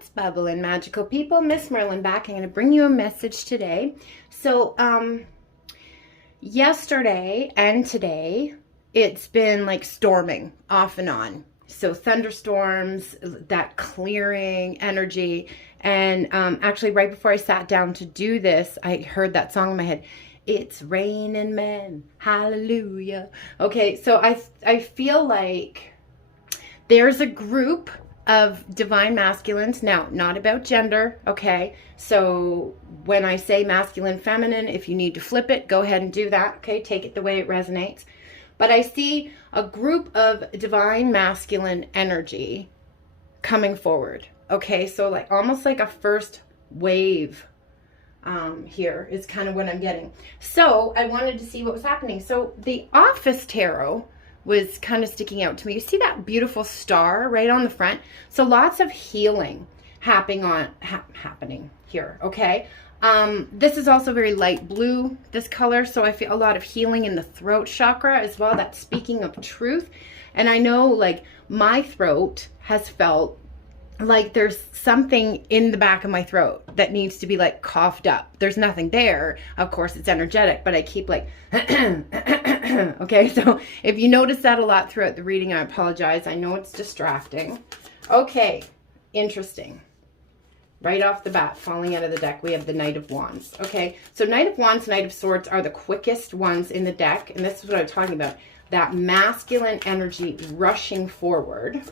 What's bubbling, magical people? MsMerlin back. I'm going to bring you a message today. So, yesterday and today, it's been like storming off and on. So thunderstorms, that clearing energy. And actually right before I sat down to do this, I heard that song in my head. It's raining men, hallelujah. Okay, so I feel like there's a group of divine masculines. Now, not about gender, okay? So when I say masculine, feminine, if you need to flip it, go ahead and do that, okay? Take it the way it resonates. But I see a group of divine masculine energy coming forward, okay? So like almost like a first wave here is kind of what I'm getting. So I wanted to see what was happening. So the Office Tarot was kind of sticking out to me. You see that beautiful star right on the front? So lots of healing happening here, okay? This is also very light blue, this color, so I feel a lot of healing in the throat chakra as well. That's speaking of truth. And I know, like, my throat has felt like there's something in the back of my throat that needs to be like coughed up. There's nothing there. Of course, it's energetic, but I keep like, okay, so if you notice that a lot throughout the reading, I apologize. I know it's distracting. Okay, interesting. Right off the bat, falling out of the deck, we have the Knight of Wands. Okay, so Knight of Wands, Knight of Swords are the quickest ones in the deck, and this is what I'm talking about. That masculine energy rushing forward.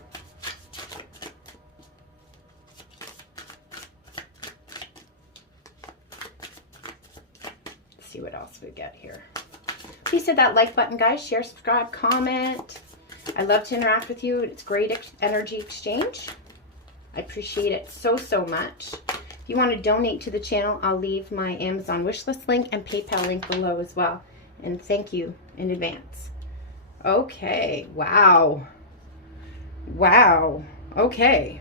See what else we get here. Please hit that like button, guys. Share, subscribe, comment. I love to interact with you. It's great energy exchange. I appreciate it so much. If you want to donate to the channel, I'll leave my Amazon wishlist link and PayPal link below as well. And thank you in advance. Okay. Wow. Wow. Okay.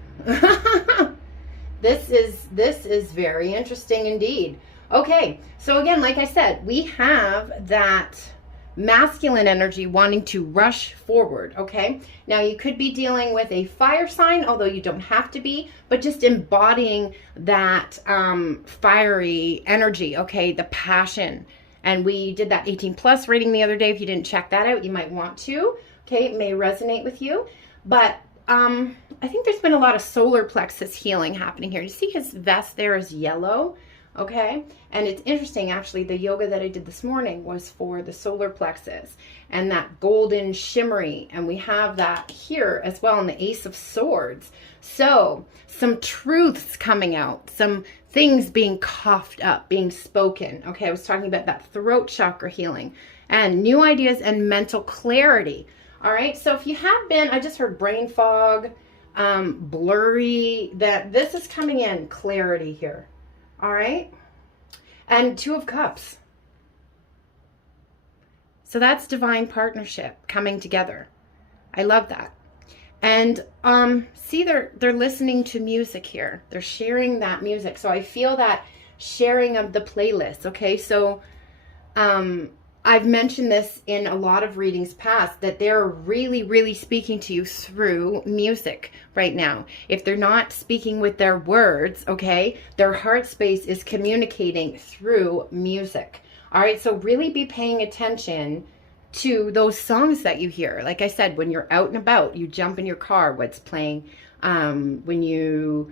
This is very interesting indeed. Okay, so again, like I said, we have that masculine energy wanting to rush forward, okay? Now, you could be dealing with a fire sign, although you don't have to be, but just embodying that fiery energy, okay? The passion. And we did that 18+ reading the other day. If you didn't check that out, you might want to, okay? It may resonate with you. But I think there's been a lot of solar plexus healing happening here. You see his vest there is yellow. Okay, and it's interesting, actually, the yoga that I did this morning was for the solar plexus and that golden shimmery, and we have that here as well in the Ace of Swords. So some truths coming out, some things being coughed up, being spoken. Okay, I was talking about that throat chakra healing and new ideas and mental clarity. All right, so if you have been, I just heard brain fog, blurry, that this is coming in, clarity here. All right, and Two of Cups. So that's divine partnership coming together. I love that. And see, they're listening to music here. They're sharing that music. So I feel that sharing of the playlist. Okay, so I've mentioned this in a lot of readings past, that they're really speaking to you through music right now. If they're not speaking with their words, okay, their heart space is communicating through music. All right, so really be paying attention to those songs that you hear. Like I said, when you're out and about, you jump in your car, what's playing? When you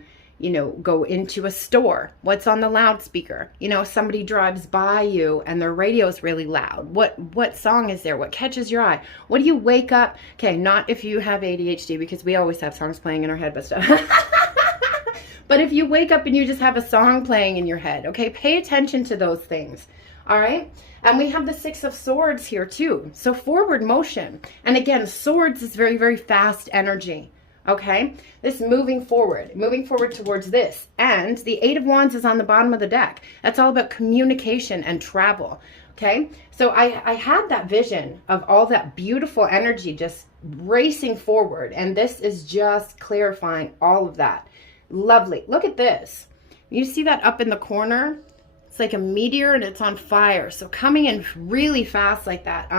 know, go into a store, what's on the loudspeaker? You know, somebody drives by you and their radio is really loud. What song is there? What catches your eye? What do you wake up? Okay, not if you have ADHD, because we always have songs playing in our head, but stuff. But if you wake up and you just have a song playing in your head, okay, pay attention to those things. All right, and we have the Six of Swords here too. So forward motion, and again, swords is very fast energy. Okay, this moving forward towards this. And the Eight of Wands is on the bottom of the deck. That's all about communication and travel. Okay, so I had that vision of all that beautiful energy just racing forward. And this is just clarifying all of that. Lovely. Look at this. You see that up in the corner? It's like a meteor and it's on fire. So coming in really fast like that.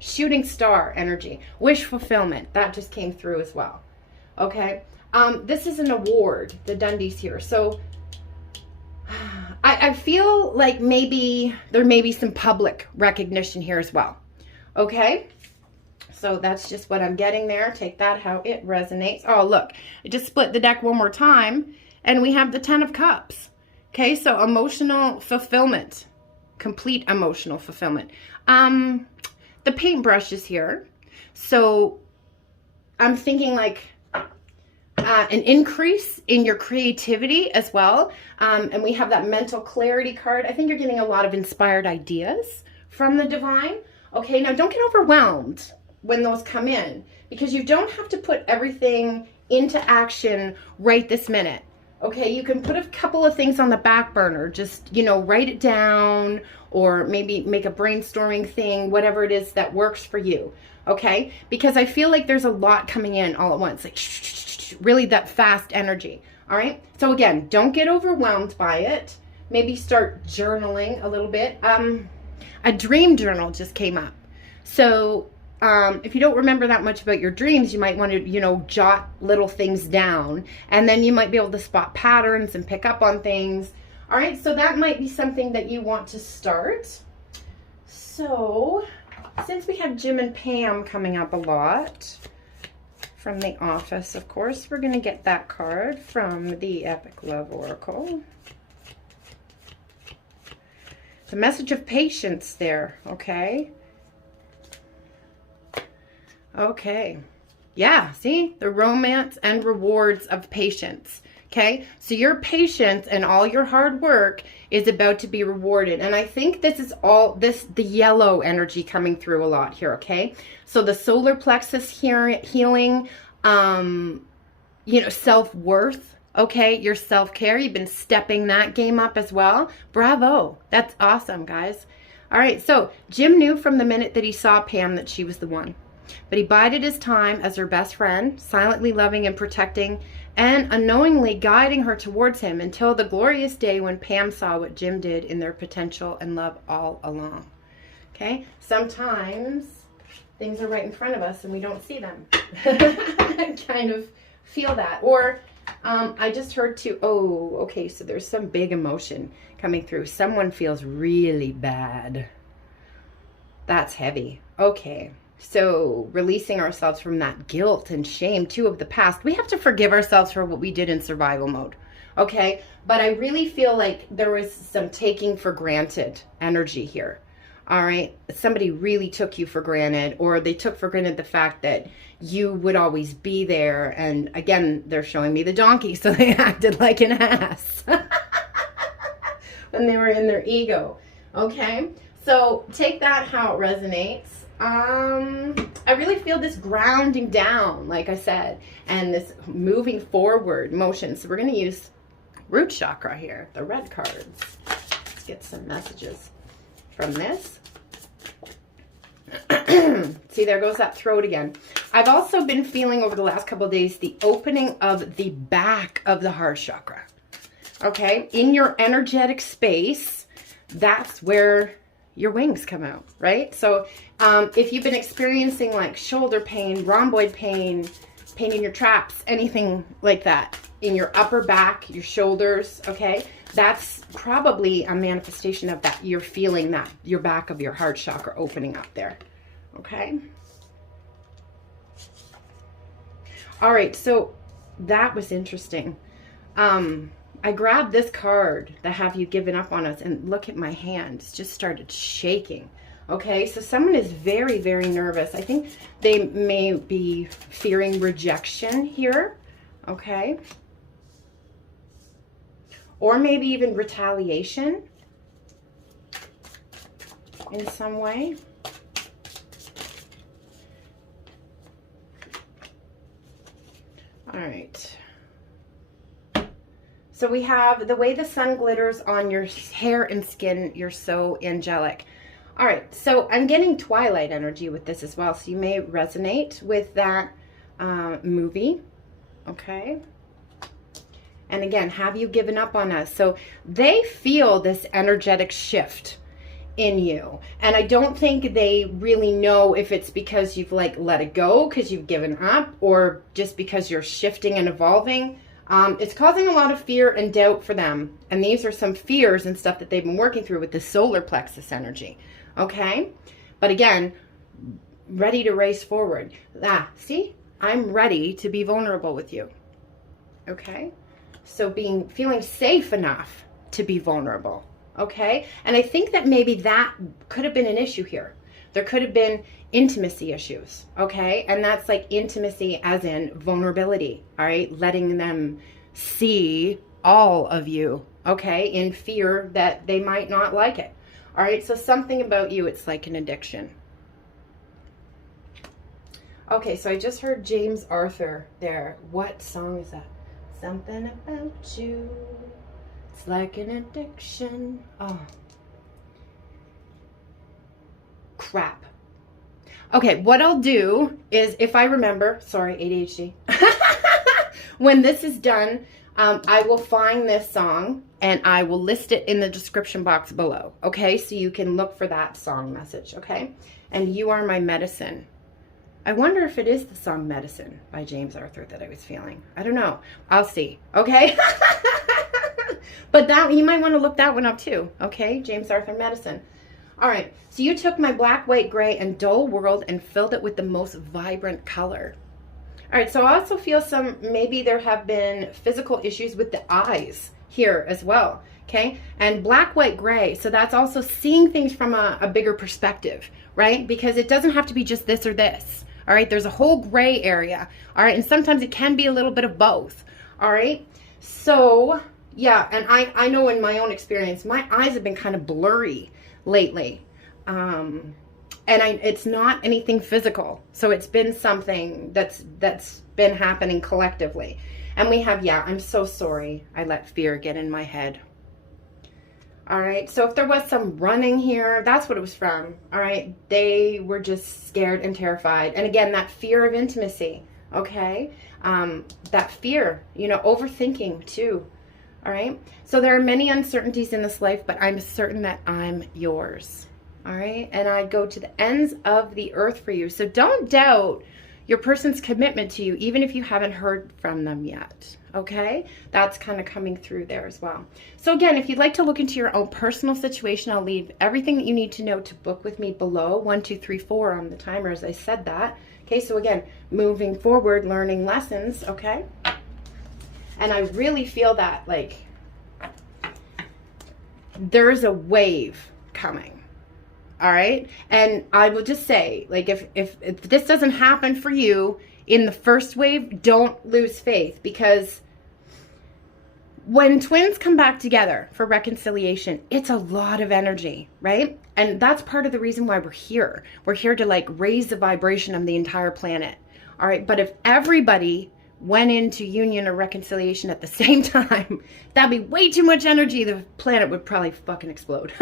Shooting star energy. Wish fulfillment. That just came through as well. Okay, This is an award, the Dundies here. So I feel like maybe there may be some public recognition here as well. Okay, so that's just what I'm getting there. Take that how it resonates. Oh, look, I just split the deck one more time, and we have the 10 of Cups. Okay, so emotional fulfillment, complete emotional fulfillment. The paintbrush is here, so I'm thinking like an increase in your creativity as well. And we have that mental clarity card. I think you're getting a lot of inspired ideas from the divine. Okay, now don't get overwhelmed when those come in, because you don't have to put everything into action right this minute. Okay, you can put a couple of things on the back burner. Just, you know, write it down, or maybe make a brainstorming thing, whatever it is that works for you. Okay, because I feel like there's a lot coming in all at once, like really that fast energy. All right, so again, don't get overwhelmed by it. Maybe start journaling a little bit. A dream journal just came up. So if you don't remember that much about your dreams, you might want to, you know, jot little things down, and then you might be able to spot patterns and pick up on things. All right, so that might be something that you want to start. So since we have Jim and Pam coming up a lot from The Office, of course, we're going to get that card from the Epic Love Oracle. The message of patience there, okay? Okay. Yeah, see? The romance and rewards of patience. Okay? So your patience and all your hard work is about to be rewarded. And I think this is all the yellow energy coming through a lot here, okay? So the solar plexus here, healing, you know, self-worth, okay? Your self-care, you've been stepping that game up as well. Bravo. That's awesome, guys. All right, so Jim knew from the minute that he saw Pam that she was the one. But he bided his time as her best friend, silently loving and protecting, and unknowingly guiding her towards him until the glorious day when Pam saw what Jim did in their potential and love all along. Okay? Sometimes things are right in front of us and we don't see them. I kind of feel that. Or I just heard too, oh, okay, so there's some big emotion coming through. Someone feels really bad. That's heavy. Okay. So releasing ourselves from that guilt and shame too of the past. We have to forgive ourselves for what we did in survival mode. Okay. But I really feel like there was some taking for granted energy here. All right. Somebody really took you for granted, or they took for granted the fact that you would always be there. And again, they're showing me the donkey. So they acted like an ass when they were in their ego. Okay. So take that how it resonates. I really feel this grounding down, like I said, and this moving forward motion. So we're going to use root chakra here, the red cards. Let's get some messages from this. See, there goes that throat again. I've also been feeling over the last couple of days the opening of the back of the heart chakra. Okay, in your energetic space, that's where your wings come out, right? So if you've been experiencing like shoulder pain, rhomboid pain, pain in your traps, anything like that, in your upper back, your shoulders, okay, that's probably a manifestation of that. You're feeling that, your back of your heart chakra opening up there, okay? All right, so that was interesting. I grabbed this card, the Have You Given Up on Us, and look at my hands, just started shaking. Okay, so someone is very, very nervous. I think they may be fearing rejection here, okay? Or maybe even retaliation in some way. All right. So we have the way the sun glitters on your hair and skin. You're so angelic. All right, so I'm getting twilight energy with this as well. So you may resonate with that movie, okay? And again, have you given up on us? So they feel this energetic shift in you. And I don't think they really know if it's because you've like let it go because you've given up, or just because you're shifting and evolving. It's causing a lot of fear and doubt for them. And these are some fears and stuff that they've been working through with the solar plexus energy. Okay? But again, ready to race forward. See? I'm ready to be vulnerable with you. Okay? So feeling safe enough to be vulnerable. Okay? And I think that maybe that could have been an issue here. There could have been intimacy issues. Okay? And that's like intimacy as in vulnerability. All right? Letting them see all of you. Okay? In fear that they might not like it. All right? So something about you, it's like an addiction. Okay, so I just heard James Arthur there. What song is that? Something about you. It's like an addiction. Oh. Crap. Okay, what I'll do is, if I remember, sorry, ADHD. When this is done, I will find this song and I will list it in the description box below. Okay, so you can look for that song message, okay? And You Are My Medicine. I wonder if it is the song Medicine by James Arthur that I was feeling. I don't know. I'll see. Okay? But that, you might want to look that one up too. Okay? James Arthur Medicine. All right. So you took my black, white, gray, and dull world and filled it with the most vibrant color. All right. So I also feel maybe there have been physical issues with the eyes here as well. Okay? And black, white, gray. So that's also seeing things from a bigger perspective, right? Because it doesn't have to be just this or this. All right, there's a whole gray area. All right, and sometimes it can be a little bit of both. All right, so yeah, and I know in my own experience, my eyes have been kind of blurry lately. And it's not anything physical. So it's been something that's been happening collectively. And we have, yeah, I'm so sorry I let fear get in my head. All right, so if there was some running here, that's what it was from. All right, they were just scared and terrified. And again, that fear of intimacy, okay? That fear, overthinking too. All right, so there are many uncertainties in this life, but I'm certain that I'm yours. All right, and I go to the ends of the earth for you. So don't doubt your person's commitment to you, even if you haven't heard from them yet. Okay, that's kind of coming through there as well. So again, if you'd like to look into your own personal situation, I'll leave everything that you need to know to book with me below. 1, 2, 3, 4 on the timer, as I said that. Okay, so again, moving forward, learning lessons. Okay, and I really feel that like there's a wave coming. All right, and I will just say, like, if this doesn't happen for you in the first wave, don't lose faith, because when twins come back together for reconciliation, it's a lot of energy, right? And that's part of the reason why we're here. We're here to like raise the vibration of the entire planet. All right, but if everybody went into union or reconciliation at the same time, that'd be way too much energy. The planet would probably fucking explode.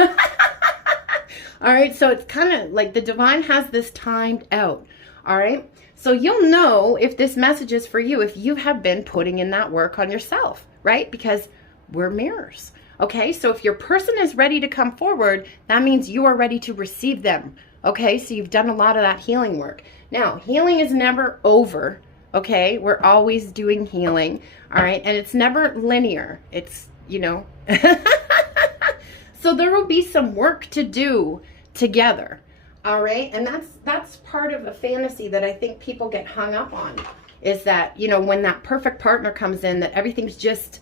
All right, so it's kind of like the divine has this timed out. All right, so you'll know if this message is for you if you have been putting in that work on yourself, right? Because we're mirrors. Okay, so if your person is ready to come forward, that means you are ready to receive them. Okay, so you've done a lot of that healing work. Now, healing is never over. Okay, we're always doing healing. All right, and it's never linear. It's, so there will be some work to do together. All right, and that's part of a fantasy that I think people get hung up on, is that, when that perfect partner comes in, that everything's just,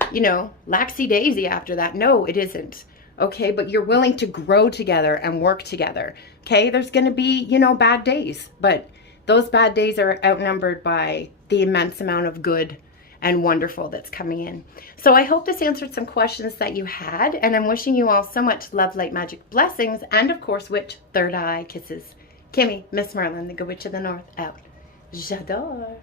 laxy-daisy after that. No, it isn't. Okay, but you're willing to grow together and work together. Okay, there's going to be, bad days, but those bad days are outnumbered by the immense amount of good and wonderful that's coming in. So I hope this answered some questions that you had, and I'm wishing you all so much love, light, magic, blessings, and of course, witch, third eye kisses. Kimmy, MsMerlin, the Good Witch of the North, out. J'adore.